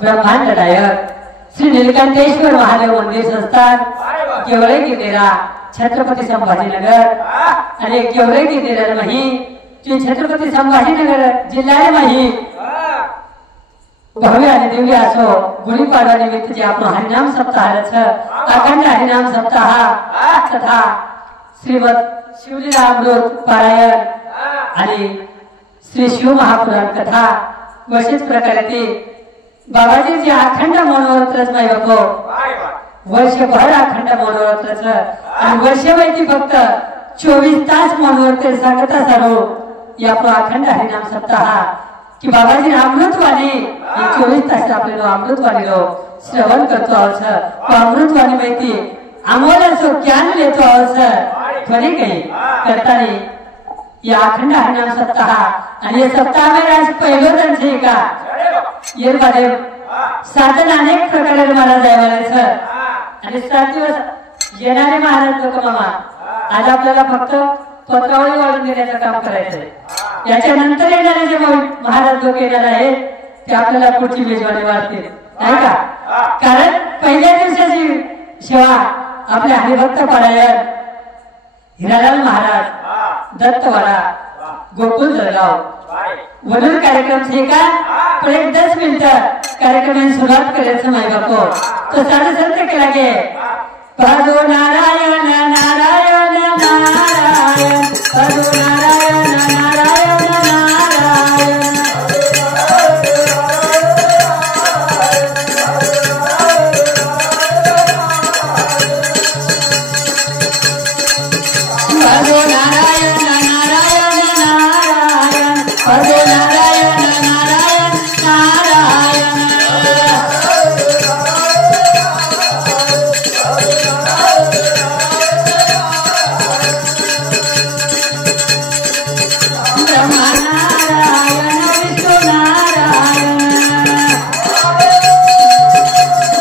ब्रह्मांड नायक श्री नीलकंठेश्वर महादेव मंदिर संस्थान केवळे गिरनेरा छत्रपति संभाजीनगर आणि केवळे गिरनेरा मही जे छत्रपति संभाजीनगर जिल्ह्यामध्ये भव्य आणि दिव्य असो गुढीपाडवा निमित्त जे आपण हरिनाम सप्ताह अखंड हरिनाम सप्ताह तथा श्रीमद शिवलीलामृत पारायण आणि श्री शिव महापुराण कथा वशीच प्रकारे ती बाबाजी जे अखंड मनोरथच नाही होतो वर्षभर अखंड मनोरथच आणि वर्षभर फक्त 24 तास मनोरथ सांगत असतो या अखंड हरिनाम सप्ताह की बाबाजी अमृतवाणी 24 तास आपल्याला अमृतवाणी श्रवण करतो आहोत अमृतवाणी माहिती आम्हाला असो ज्ञान देतो आहोत खरे काही करताना या अखंड हरिनाम सप्ताह आणि या सप्ताह में आज पहिलं त्यांचे का येरमध्ये साधन अनेक प्रकारे महाराज जायवाले आणि 7 दिवस येणारे महाराज लोक मामा आज आपल्याला फक्त पत्रावळी वाढून देण्याचं काम करायचंय याच्यानंतर येणारे जे महाराज लोक येणार आहेत ते आपल्याला पुढची मेजवानी वाढतील नाही का कारण पहिल्या दिवसाची सेवा आपल्या हरिभक्त पारायण हिरालाल महाराज दत्तवाडा गोकुल जळगाव वडूर कार्यक्रम से का पण 10 मिनिटं कार्यक्रम सुरुवात करायचं नाही बापो तो साधे संत केला गे भजो नारायण नारायण नारायण भजो नारायण नारायण नारायण भजो नारायण नारायण नारायण भजो नारायण नारायण नारायण ब्रह्मा नारायण विष्णु नारायण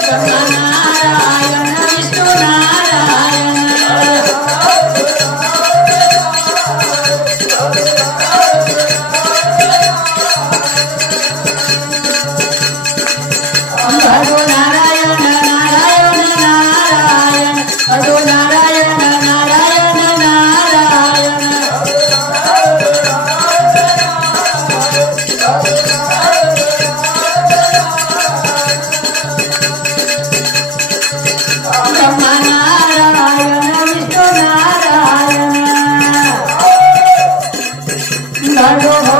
ब्रह्मा नारायण विष्णु नारायण भजो नारायण नारायण नारायण भजो नारायण नारायण नारायण ब्रह्मा नारायण विष्णु नारायण भजो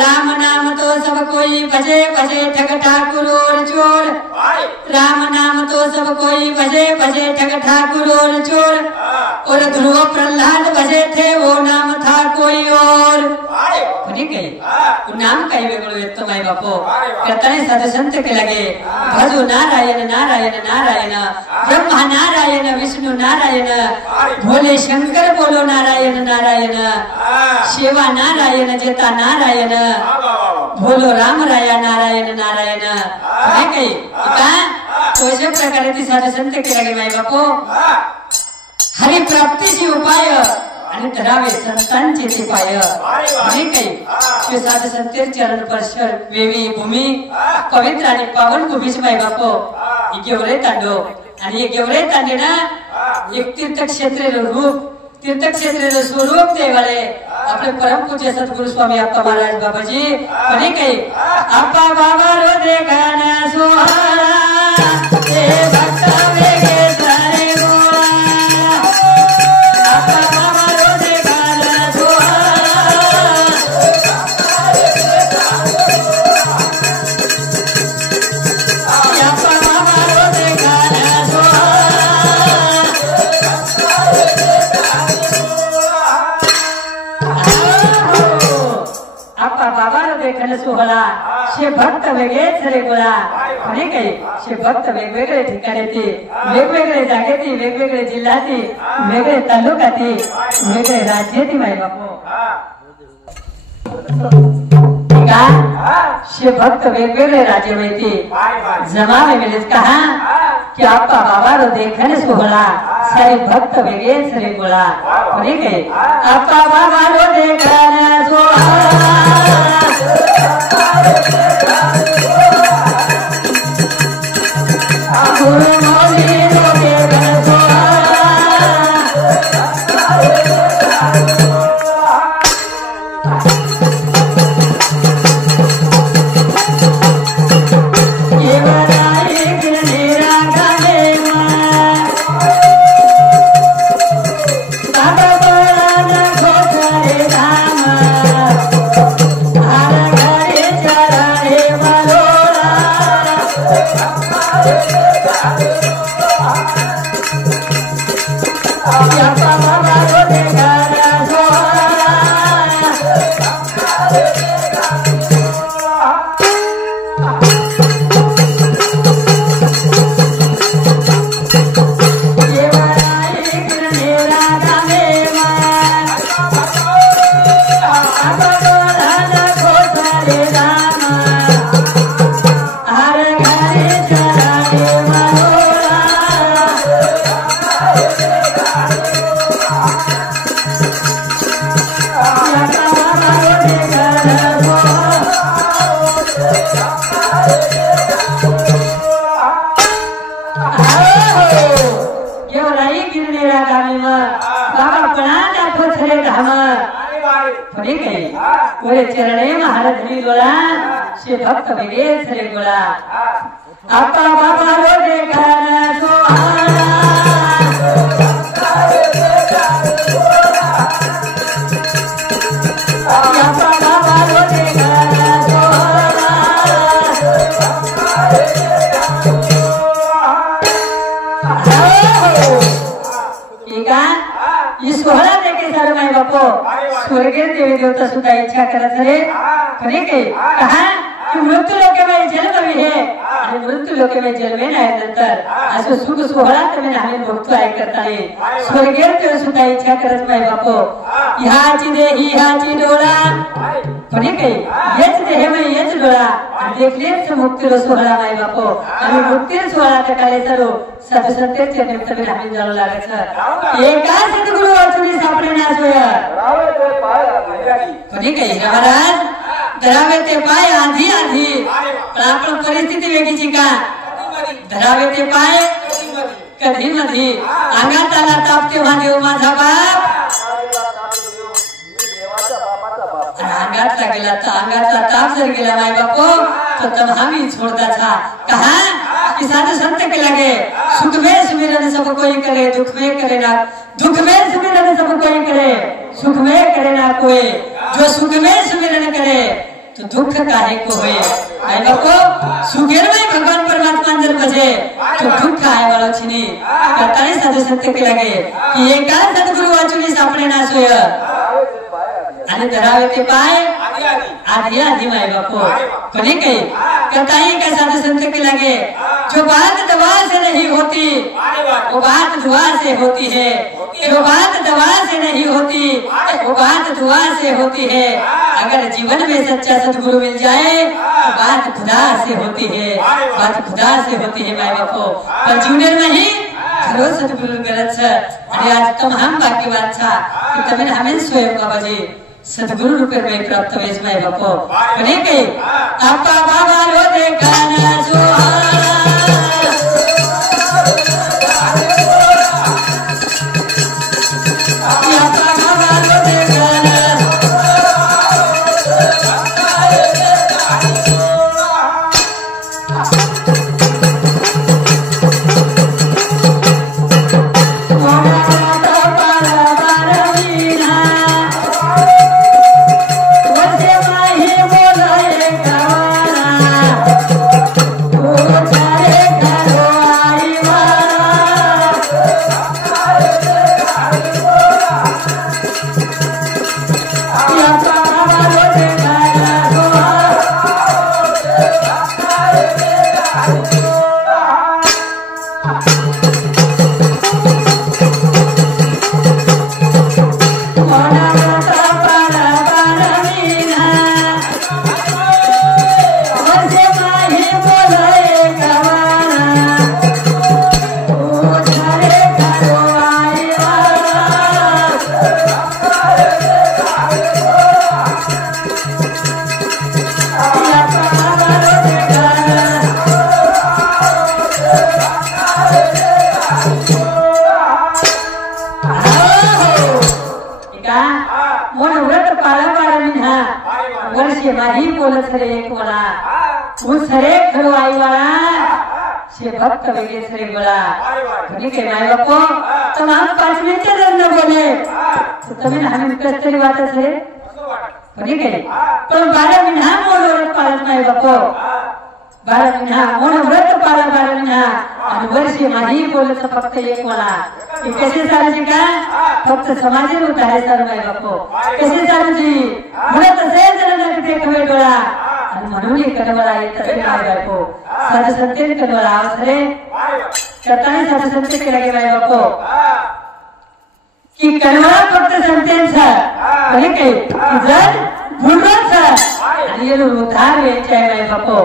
राम नाम तो सब कोई भजे भजे ठग ठाकुर और चोर। राम नाम तो सब कोई भजे भजे ठग ठाकुर और चोर। और ध्रुव प्रहलाद भजे थे वो नाम था कोई और। ठीक है, वो नाम कई वेगळो तो माई बापो करताने साधु संत के लगे भजो नारायण नारायण नारायण ब्रह्मा नारायण विष्णु नारायण भोले शंकर बोलो नारायण नारायण शिवा नारायण जेता नारायण बोलो राम राया नारायण नारायण है काही का तो अशा प्रकारे ती साधु संत के लगे माई बापो हरि प्राप्तीची उपाय आणि धरावे संतांचे ते पाय नाही काही साधु संत चरण स्पर्श वेवी भूमी पवित्र आणि पावन भूमीचे माई बापो गेवरे तांडो आणि गेवरे तांडे ना एक तीर्थक्षेत्र रूप तीर्थक्षेत्र स्वरूप देवालय आपले परम पूज्य सद्गुरु स्वामी अप्पा महाराज बाबाजी आणि काही अप्पा बाबा रो देखना सोहळा ते भक्त वेगे सारे गोळा अप्पा बाबा रो देखना सोहळा अप्पा बाबा रो देखना सोहळा अप्पा बाबा रो देखना सोहळा शे भक्त वेगळेच रे गोळा नाही काही शे भक्त वेगवेगळे ठिकाणी ती वेगवेगळे जागेती वेगवेगळे जिल्ह्याती वेगळे तालुक्याती वेगळे राज्याती माई बापू का शे भक्त वेगवेगळे राज्य माहिती जमावे मिळेल कहा की अप्पा बाबा रो देखने सोहळा सारे भक्त वेगळेच रे गोळा नाही काही अप्पा बाबा रो देखने सोहळा गुरु मौली रो देखने सोहळा Baba, फणी काही ओरे चरणे महाराजनी डोळा शे भक्त वेगे सरे गोळा आपा बाबा रो देखा सोहारा आपा बाबा रो देखा सोहारा ठीक आहे ई सोहळा देखे सारे माय बापो स्वर्गीय देवी देवता सुद्धा इच्छा करत रे खरे काही कहा की मृत्यू लोके में जन्म भी है आणि मृत्यू लोके में जन्मे नाही नंतर असं सुख सोहळा तुम्ही आम्ही भोगतो आहे करताय स्वर्गीय देव सुद्धा इच्छा करत माय बापो ह्याची देही ह्याची डोळा खरे काही हेच देह में हेच डोळा आणि देखलेच मुक्तीर सोहळा माय बापो आणि मुक्तीर सोहळा टकाले सरो साधू संतांच्या निमित्ताने आम्ही जाणू लागायचं एका सद्गुरु वाचून सापडे ना सोया खरे काही महाराज धरावे ते पाय आधी आधी पण आपण परिस्थिती वेगळीची का धरावे ते पाय कधी मधी अंगात आला ताप तेव्हा देव माझा बाप अंगात लागेला तर अंगातला ताप जर गेला माय बापो तो तब हामी छोड़ता था कहा कि साधु संत के लगे सुख में सुमिरन सब कोई करे दुख में करे ना दुख में सुमिरन सब कोई करे सुख में करे ना कोई जो सुख में सुमिरन करे तो दुख काहे को होए आई बापो सुखेर में भगवान परमात्मा अंदर बजे तो दुख आए वाला छिनी कताई साधु संत के लगे कि ये का सद्गुरु वाचुनी सापडे ना सोय आणि धरावे ते पाय आधी आधी माय बापो कोणी काही कताई का साधु संत के लगे जो बात दवा से नहीं होती वो बात दुआ से होती है जो बात दवा से नहीं होती वो बात दुआ से होती है अगर जीवन में सच्चा सद्गुरु मिल जाए तो बात खुदा से होती है बात खुदा से होती है माय बापो पर जूनियर नहीं खरो सद्गुरु गरज छ आणि आज तमाम बाकी बात छा की तमें हमें स्वयं बाबाजी सद्गुरु रूपे में प्राप्त हुए माय बापो कोणी काही आपा बाबा रो देखा ना सोहारा भक्त वेगे सरे बोला ठीक है माय बापो तुम हम 5 मिनट जर न बोले तो तुम्हें हमें कस्तरी वाटत है ठीक है पण 12 महिना मोडवर पाळत माय बापो 12 महिना मोड व्रत पाळा 12 महिना आणि वर्षी माही बोलत फक्त एक मला हे कसे चालते का फक्त समाजे उतारे सर माय बापो कसे चालते म्हणत असेल तर नक्की खवे डोळा आणि म्हणून कनवळा येत असे माय बापो साधु संतेन कनवळा आवसरे करताना साधु संत के लगे माय बापो कि कनवळा फक्त संतेंचा म्हणजे काही जर भूलचा आणि ये उधार वेचे माय बापो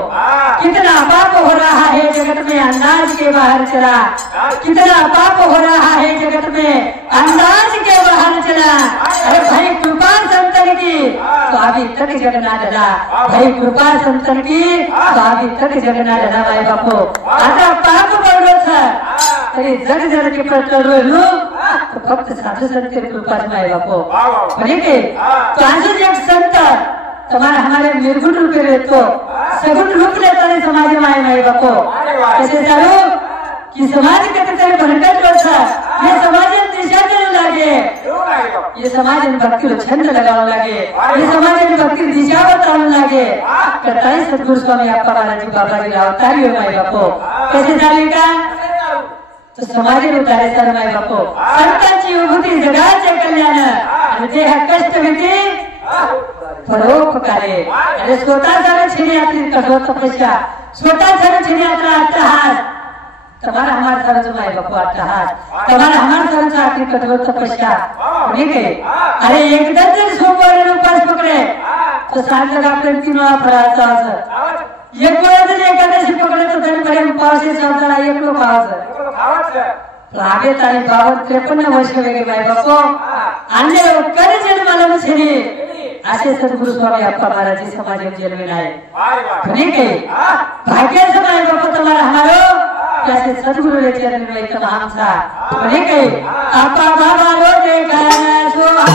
कितना पाप हो रहा है जगत में अंदाज के बाहर चला कितना पाप हो रहा है जगत में अंदाज के बाहर चला अरे भाई कृपा संतन की तो अभी तक जगना डला भाई कृपा संतन की तो अभी तक जगना डला माय बापो आता पाप पडलो तरी जग जर के पडलो तो फक्त साधू संत की कृपा से माए बापो बने के तो आज एक संत तुम्हारे हमारे निर्गुण रूप रहते सगुण रूप लेता है समाज में माए बापो कैसे चालू कि समाज के तेरे भरकत रोसा ये समाज में दिशा देने लगे ये समाज में भक्ति रो छंद लगाने लगे ये समाज में भक्ति दिशा बताने लगे कताई सद्गुरु स्वामी अप्पा महाराज जी बाबा जी अवतारी हो माए बापो कैसे चालेगा तो समाज में उतारे सर माए बापो संतांची विभूती जगाचे कल्याण आणि जे कष्ट भीती परोपकारे अरे स्वतः जरा छिनियात्री कठोर तपस्या स्वतः जरा छिनियात्रा अट्टहास तुम्हारा हमारे सारे माए बापू अट्टहास तुम्हारा हमारे सारे साथी कठोर तपस्या ठीक है अरे एक दर्जन सोमवार उपास पकड़े तो सात जगह पर तीनों फराचा असर एक वेळ एकादशी पकडले तर तरी पर्यंत पावसे सावताळा एक लोक लाभेत आणि 52-53 वर्ष वेगळे माय बापो अन्य कधी जन्माला छेने असे सद्गुरु स्वामी अप्पा महाराज जी समाज में जन्मे लाए ठीक है भाग्य से माय बापो तुम्हारा हमारो कैसे सद्गुरु ले चरण में इतना हमसा ठीक है अप्पा बाबा रो देखा सोहा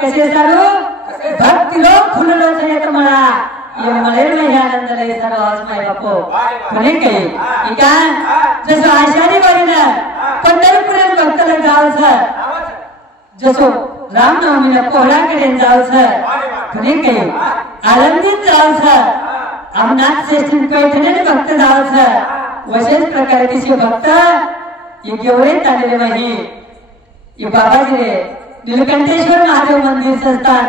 कैसे सारू भक्ति लोग फुललो छे तुम्हारा ये मले में आनंद ले सारो माय बापो म्हणे के इका जसो आषाढी वारीना पंढरपुरात भक्तला जाव छ जसो रामनवमीला पोहळाकडे जाव छ म्हणे के आनंदित जाव छ अमनाथ श्रेष्ठ पैठणे भक्त जाव छ वशेष प्रकारे तिचे भक्त ये गेवरेत आलेले नाही ये बाबाजी रे नीलकंठेश्वर महादेव मंदिर संस्थान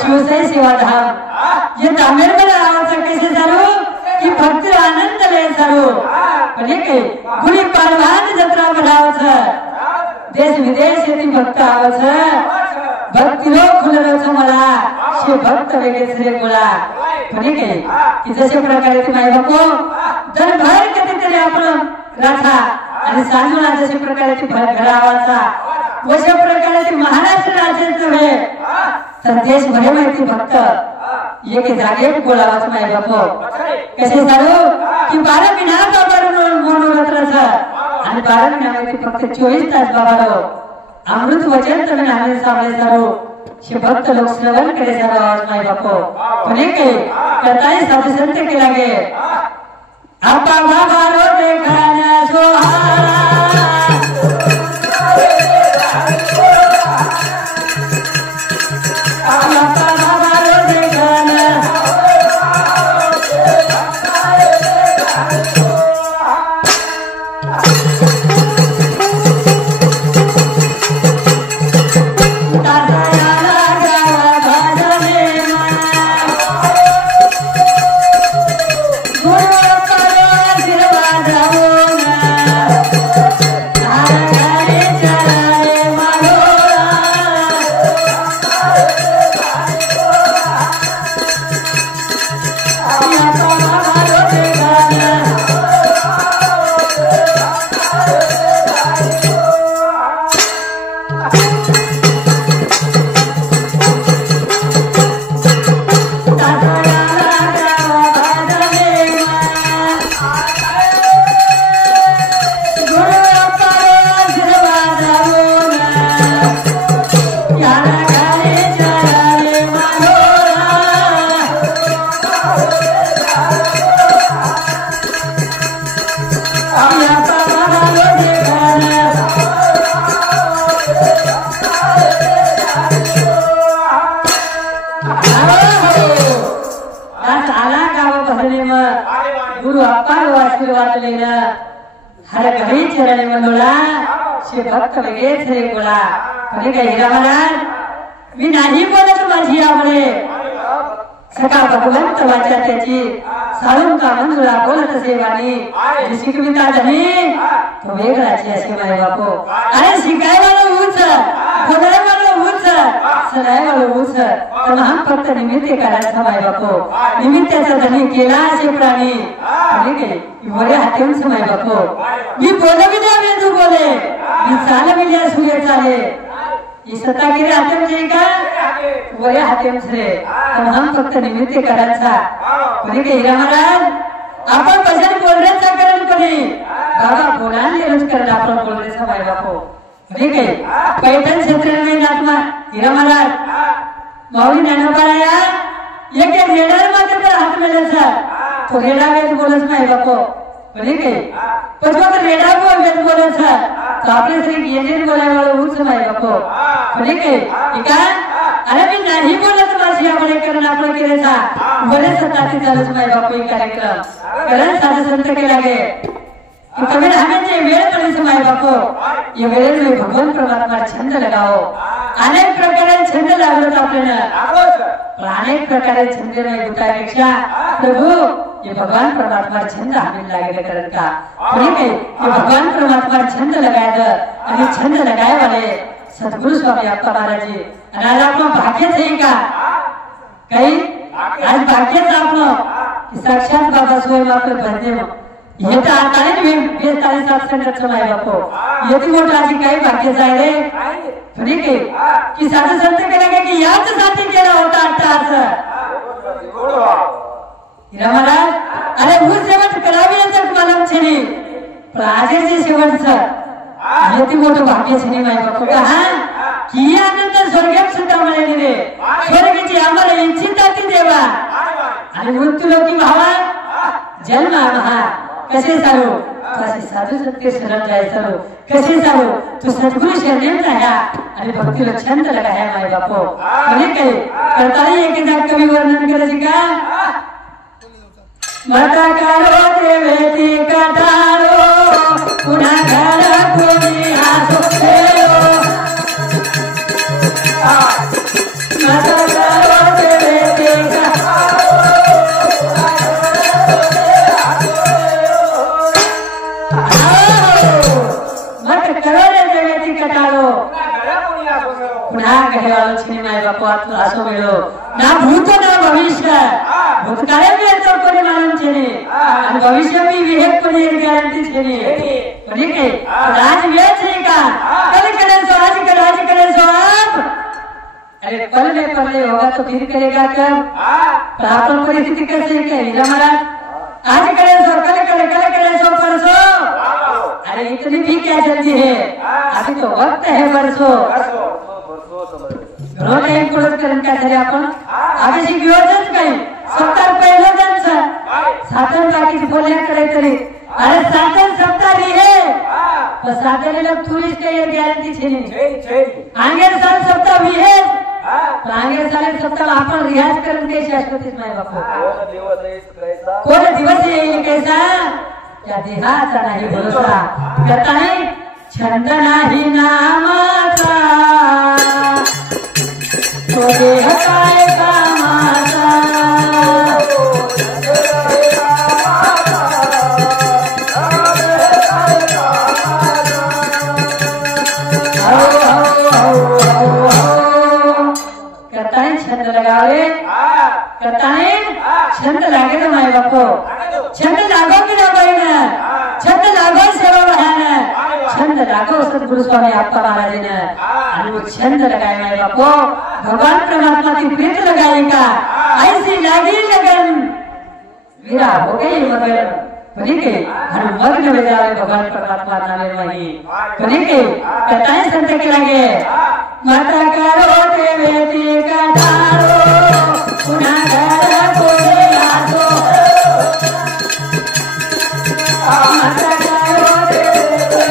शिवसाई सेवाधाम ये तामेर में आवाज कैसे चालू कि भक्त आनंद ले चालू पण के गुडी पालवान जत्रा बढ़ाव छ देश विदेश से भक्त आव छ भक्ति लोक फुललो छ मला शे भक्त वेगे श्री गोळा पण के कि जसे प्रकारे ती माय बापो जर भर कितीतरी आपण राखा आणि सांगूला जसे प्रकारे ती घरावाचा वैसे प्रकारे महाराष्ट्र राज्यात है तर देश भर माहिती भक्त ये के जागे बोलावाच माय बापो कैसे सारू कि 12 महिना बाबा मनोरथ रस आणि 12 महिना माहिती फक्त 24 तास बाबा अमृत वचन तर नामे सामने सारू शे भक्त लोक श्रवण करे सारू आवाज माय बापो कोणी के करताय साधू संत के लागे आपा बाबा रो देखाना सोहा दास आला गाव भरले मग गुरु अपार आशीर्वाद लेणं हर घरी चरणी मनोला शे भक्त लगेच रे बोला म्हणे काय हिरा महाराज मी नाही बोलत माझी आवडे सका भगवंत वाचा त्याची साळून का मंजुळा बोलत सेवानी शिकविता धनी तो वेगळाची असे माय बापो अरे शिकायला उच बोलायला उच सरायला उच तर हम फक्त निमित्त करायचा माय बापो निमित्ताचा धनी केला असे प्राणी ठीक आहे बरे हातेच माय बापो मी बोलविल्या वेदू बोले मी चालविल्या सूर्य चाले ही सत्ता किती हातेच का वया हातेच रे तर हम फक्त निमित्त करायचा म्हणजे की हिरा महाराज आपण भजन बोलण्याचा करण कोणी बाबा बोलायला करण आपण बोलण्याचा माय बापो ठीक आहे पैठण क्षेत्र आत्मा हिरा महाराज माऊली ज्ञानोबाया एक रेडार मात्र हात मिळायचा तो रेडा वेळ बोलत नाही बापो ठीक आहे पण तो रेडा वेळ बोलायचा तो आपल्या सरी येणेर बोलायला उच नाही बापो ठीक आहे का अरे मी नाही बोलत माझी आवडे करण आपण केल्याचा बरेच सताती चालूच नाही बापू एक कार्यक्रम कारण साधे संत केला गे कबीर हमें वेळ पडीच माय बापो या वेळेस मी भगवान परमात्मा छंद लगाओ अनेक प्रकारे छंद लागलो आपल्याला अनेक प्रकारे छंद नाही गुतापेक्षा प्रभू ये भगवान परमात्मा छंद हमें लागले कारण का ठीक है ये भगवान परमात्मा छंद लगाए आणि छंद लगाए वाले सद्गुरु स्वामी अप्पा महाराज जी आणि आज आपण भाग्यच आहे का काही आज भाग्यच आपण साक्षात बाबा स्वयं आपले भरणे हे तर आता नाही बेस तारीख सत्संगाचं माय बापो येते मोठं आधी काही भाग्य जाय रे ठीक आहे की साधू संत केला का की याच साठी केला होता आता असं हिरा महाराज अरे भूत शेवट करावी नंतर मला छेनी पण आजचे शेवटचं येते मोठं भाग्य छेनी माय बापो का हा की यानंतर स्वर्गात सुद्धा म्हणाले रे स्वर्गाची आम्हाला इच्छिता ती देवा आणि मृत्यू लोकी भावा जन्म आम्हा कसे सारू कसे साधू सत्य शरण जाय सारू कसे सारू तू सद्गुरु शरण राहा आणि भक्तीला छंद लगाया माय बापो म्हणजे काय करताही एक कवी वर्णन करायचे का मता काढो देवेती कटाळो पुन्हा घर कोणी हासो मता काढो देवेती पुन्हा घड्याळ छेनी माय बापू असो मिळो ना भूत ना भविष्य भूतकाळे वेळचं कोणी मानून छेनी आणि भविष्य मी विहेक कोणी गॅरंटी छेनी ठीक आहे आज वेळ छे का कल करे सो आज करे सो आप अरे कल नहीं पहले होगा तो फिर करेगा कब प्राप्त परिस्थिति कैसे है हीरा महाराज आज करे सो कल करे सो परसों अरे इतनी भी क्या जल्दी है अभी तो वक्त है बरसों रोज एक पुढे करून काय झाले आपण आधीची विवर्तन काही सत्तर पहिलं त्यांचं साधन बाकीची बोलण्याकडे तरी अरे साधन सत्तर है तो साधन लोग टूरिस्ट के गॅरंटी छे आगे साल सत्ता भी है आगे साल सत्ता आपण रियाज करून के शाश्वतीच नाही बापू कोण दिवस येईल कैसा या देहाचा नाही भरोसा करता नाही छंद नाही नामाचा तो देह काय कामाचा करता नहीं छंद लगावे करता नहीं छंद लागे तो माय बापो छंद लागो की ना बहिण छंद लागो सेवा बहान छंद लागो सद्गुरु स्वामी अप्पा महाराज ने आणि वो छंद लगाए माय बापो भगवान परमात्मा की प्रीत लगाएगा ऐसी लागी लगन वीरा हो गई मगन ठीक है हर मग्न में जावे भगवान परमात्मा नामे वही ठीक है कथाएं संत के लगे माता करो देवेती कटारो पुनः घर कोई आसो माता करो देवेती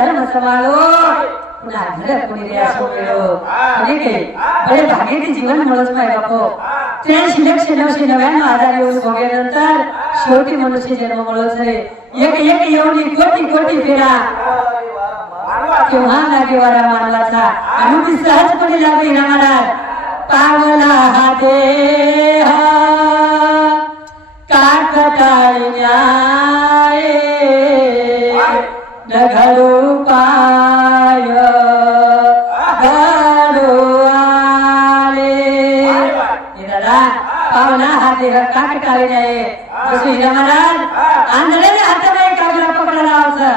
धर्म समालो पुन्हा घर कोणी रे असो मिळो ठीक आहे बरे भाग्याचे जीवन मिळत नाही बापो 83,999 आजार येऊन भोगल्यानंतर शेवटी मनुष्य जन्म मिळत रे एक एक एवढी कोटी कोटी फेरा केव्हा लागे वारा मानवाचा आणि सहजपणे लागे महाराज पावला हा देह काकटाळीन्याय घडू पाय घडू आले दादा पावला हा देह काकटाळीन्याय जसं महाराज आंधळेने हाताने कागला पकडा लावायचं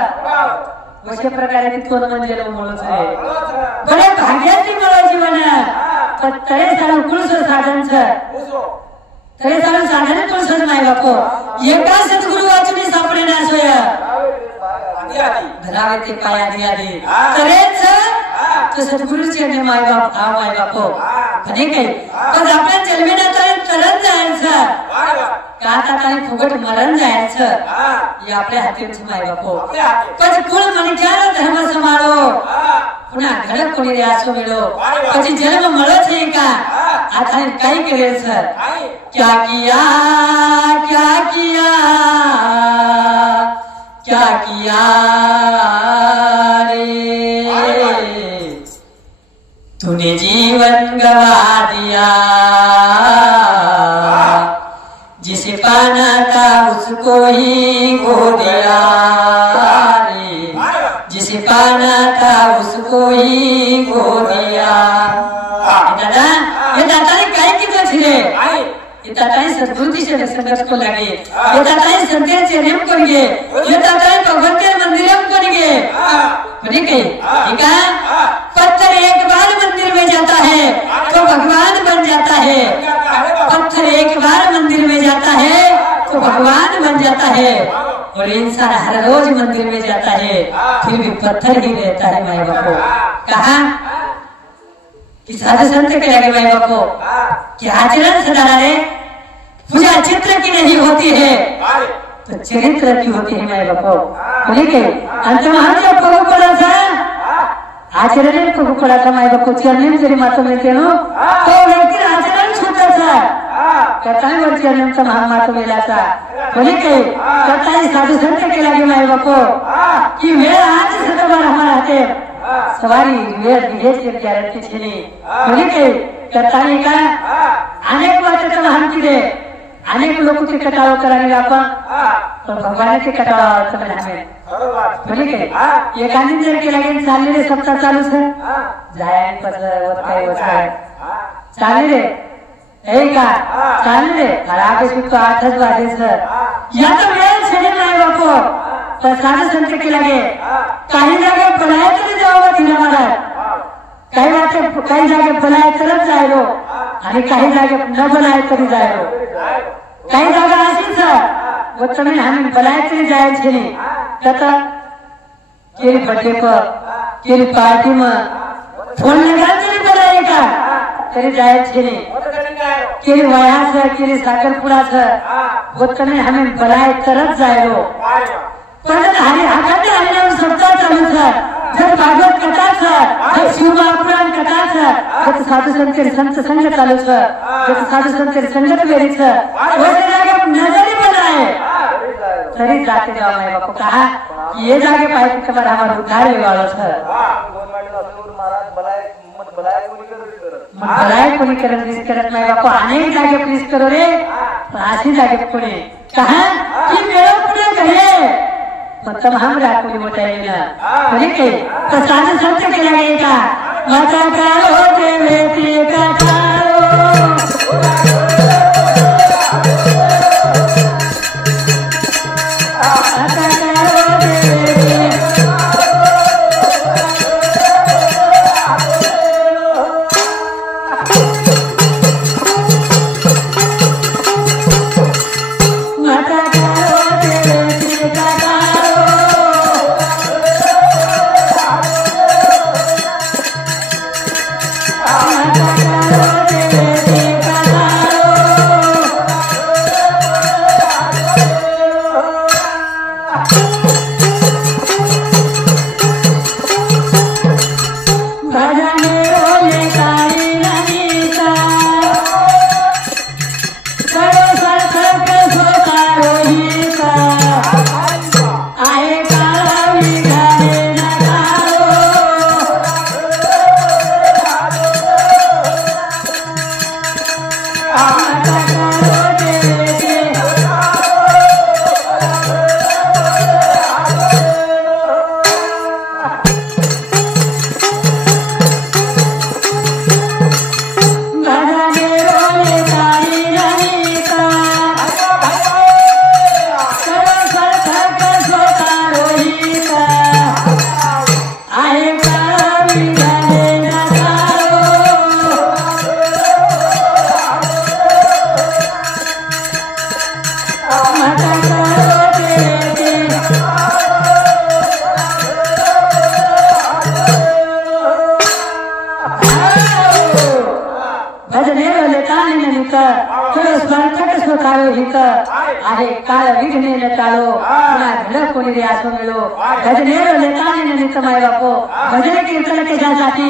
अशा प्रकारे तिथून म्हणजे मुळच आहे बरे भाग्याची मुळ जीवन पण तरे सारा कुळस साधनच तरे सारा साधन कुळसच नाही बापो एका सद्गुरु वाचून सापडे ना सोय धरावे ते पाय आधी आधी तरेच तो सद्गुरुचे माय बाप हा माय बापो आणि काही पण आपल्या जन्मिनात तरण जायचं का आता काही फुगट मरण जायचं हे आपल्या हातीच माय बापो पण कुळ मणक्याला धर्म समाळो पुन्हा घडक कोणी रे असो मिळो પછી जन्म મળો છે का आता काही करेल सर क्या किया क्या किया क्या किया रे तूने जीवन गवा दिया जिसे पाना था उसको ही खो दिया रे जिसे पाना था उसको ही खो दिया दादा ये दादा ने काय किया छिरे ये दादा ने सद्गुरु से संघर्ष को लगे ये दादा ने संदेश से नेम करेंगे ये दादा ने भगवान के मंदिर में करेंगे ठीक है ठीक है पत्थर एक बार मंदिर में जाता है तो भगवान बन जाता है पत्थर एक बार मंदिर में जाता है तो भगवान बन जाता है और इंसान हर रोज मंदिर में जाता है फिर भी पत्थर ही रहता है माई बापो कहा कि साधु संत के लगे माई बापो कि आचरण सदा रे पूजा चित्र की नहीं होती है तो चरित्र की होती है माई बापो बोले के अंत महाराज प्रभु पड़ा था आचरण प्रभु पड़ा था माई बापो चरण जरी मातो में तेनो तो व्यक्ति आचरण छूटा था कथाएं वरती अनंत महामातो मेला था बोले के कथाएं साधु संत के लगे माई बापो कि वे आज सतबार हमारा हाथे सवारी वे विदेश के गॅरंटी छेनी बोले के कथाएं का अनेक बातें तो हम की अनेक लोग के कटाव कराने आपण तो भगवान के कटाव कराने हमें बोले के ये गांधी जर के लगे चालले सप्ताह चालू है जाय पर वत काय चालले रे का चालले खराब है तो 8 वाजे सर या तो वेळ छेने नाही बापो पर साधु संत के लगे काही जागे बनाए तरी जावा तिला महाराज काही जागे बनाए तरच जायलो आणि काही जागे न बनाए तरी जायलो काही जागा अशीच वो तुम्ही आम्ही बनाए तरी जायचे नाही तथा केली बर्थडे पर केली पार्टी में फोन लगा तरी बनाए का तरी जायचे नाही केली वयाचं केली साखरपुडाचं वो तुम्ही आम्ही बनाए तरच जायलो पण हरी हाकाने आल्यावर सप्ताह चालू सर जर भागवत कथाचं जर शिवमहापुराण कथाचं जर साधू संत संघ चालू सर जर साधु संत संगत वेरीचं वो जागे नजरी बनाए तरी जाते जाओ मैं बापू कहा ये जागे पाए के बाद हमारा उद्धार होने वाला सर भलाय कोणी करत नाही बापू अनेक जागे प्लीज करो रे अशी जागे कोणी कहा की मेरा पुढे घडे मतलब हम राकोली मोटाई ना बोले के तो साधु संत के लगेगा माता कारो के बेटी का काळो हित आहे काळ विघ्ने न टाळो पुन्हा घड कोणी रे आसो मिळो भजनेरो लेताने नित माय बापो भजन कीर्तन कशासाठी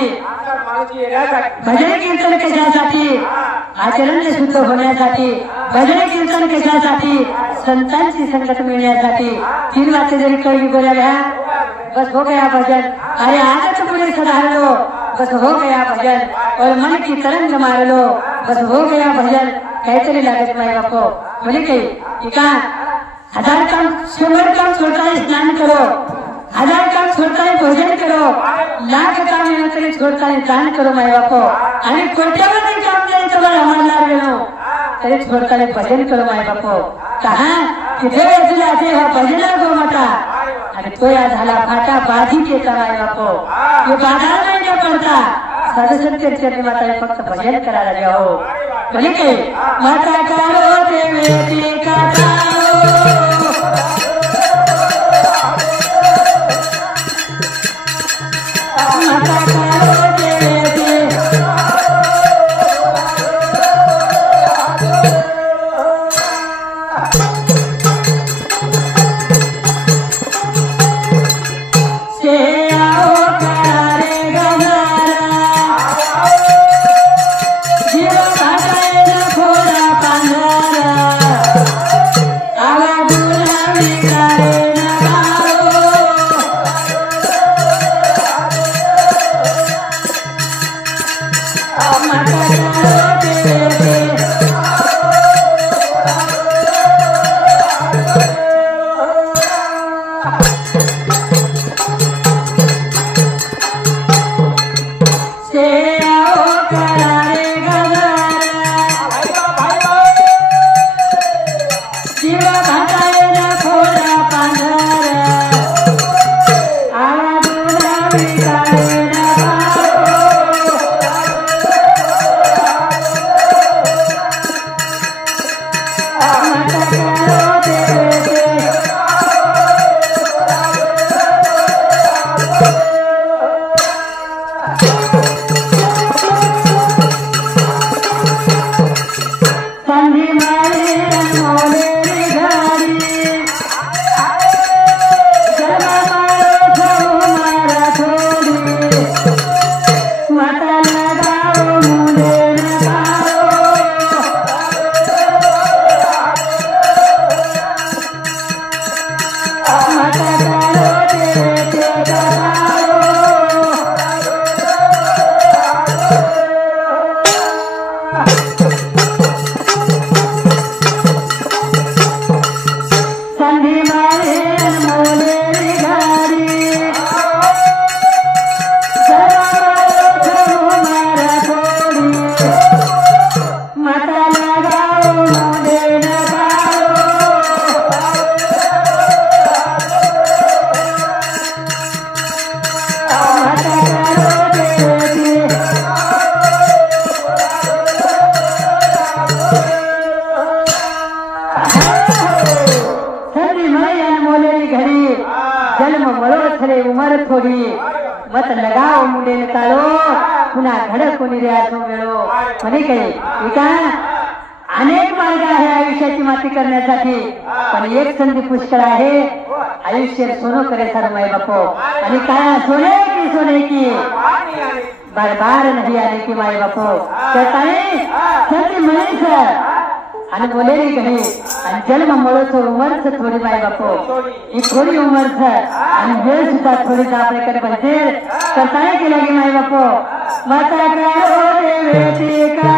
भजन कीर्तन कशासाठी आचरण शुद्ध होण्यासाठी भजन कीर्तन कशासाठी संतांची संगत मिळण्यासाठी 3 वाक्य जरी कळली बोलायला बस हो गया भजन अरे आदत पुढे सधार लो बस हो गया भजन और मन की तरंग मार लो बस हो गया भजन काहीतरी लागत माय बापो बोले काही का 1000 काम 100 काम छोड़ता स्नान करो 1000 काम छोड़ता भोजन करो लाख काम तरी छोड़ता दान करो माय बापो आणि कोट्यावधी काम नाही तर आम्हाला गेलो तरी छोड़ता भजन करो माय बापो कहा की देव तुला देवा भजला गो मटा आणि तो या झाला फाटा बाधी केला माय बापो ये बाधा नाही न पडता सदसत्य चरणी माता फक्त भजन करायला जाओ बोले काही माता कारो देवे का मत लगाओ मुंडे निकालो पुन्हा घड कोणी रे आसो मिळो म्हणे काही अनेक मार्ग आहे आयुष्याची माती करण्यासाठी पण एक संधी पुष्कळ आहे आयुष्य सोनं करे सर माय बापो आणि काय सोने की बार बार नहीं आने की माय बापो संधी मनीष आणि बोलेली कही आणि जन्म मळो तो उमर थोडी माय बापो ही थोडी उमर आणि वेळ सुद्धा थोडी आपल्याकडे पाहिजे करताय की लगे माय बापो माता कारो देवे का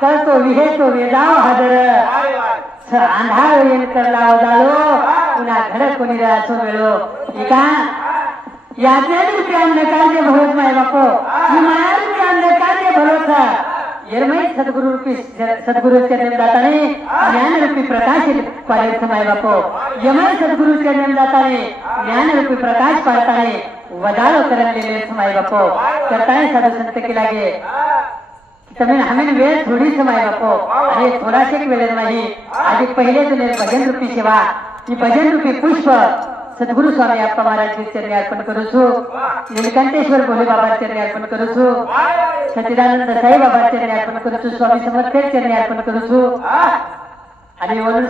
करतो विहेतो वेदाव हादर अंधार येण करला उजालो पुन्हा घडत कोणी असो वेळो एका याचे अन्न कार्य भरत माय बापो माया अन्न कार्य भरत यरमय सद्गुरु रूपी सद्गुरु चरण दाताने ज्ञान रूपी प्रकाश पाळत माय बापो यमय सद्गुरु चरण दाताने ज्ञान रूपी प्रकाश पाळताने वदालो करलेले माय बापो करताय साधू संत के लागे તમે हमें वेळ थोडी समय बापो अरे थोडाशे वेळ नाही आधी पहिले तुने भजन रूपी सेवा ही भजन रूपी पुष्प सद्गुरु स्वामी अप्पा महाराज के चरणी अर्पण करू छु नीलकंठेश्वर भोले बाबा चरणी अर्पण करू छु सच्चिदानंद साई बाबा चरणी अर्पण करू छु स्वामी समर्थ चरणी अर्पण करू छु आणि म्हणून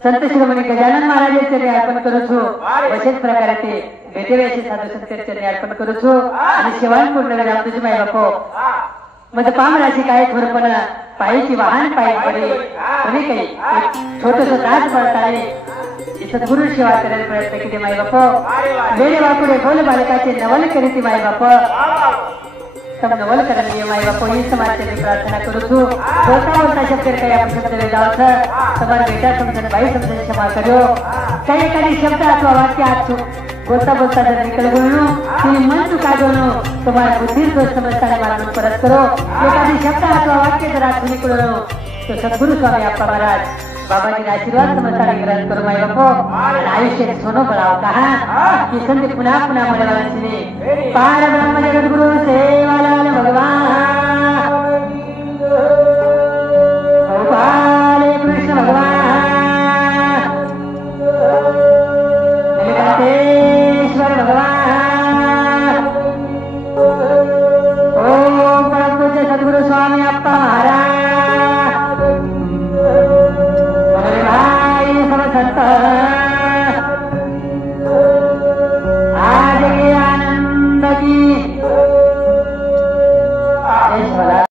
संत शिरोमणी गजानन महाराज चरणी अर्पण करू छु अशाच प्रकारे ते वेदेवेशी साधू संत चरणी अर्पण करू छु आणि शिवान पूर्ण राम तुझी माय बापो मग पाम राशी काय थोरपण पायीची वाहन पायी पडे कोणी काही छोटस दास पडताळे सद्गुरु सेवा करायला प्रयत्न केले माय बाप वेळे वाकुडे बोल बालकाचे नवल करीती माय बाप सब नवल करणे माय बाप ही समाजची प्रार्थना करू छु बोलता शब्द काही आपण शब्द वेदावत तुम्हारा बेटा समझन भाई समझन क्षमा करो काही शब्द अथवा वाक्य आज बोलता जर निकल बोलनो तुम्ही मन चुका दोनो तुम्हारा बुद्धि को समझता मालूम परत करो एखादी शब्द अथवा वाक्य जर आज निकलो तो सद्गुरु स्वामी अप्पा महाराज बाबा जी आशीर्वाद समझता ग्रहण करो माय बापो आयुष्य सोनो बढ़ाओ कहा कि संत पुनः पुनः मरवाची पार ब्रह्म जगत गुरु सेवाला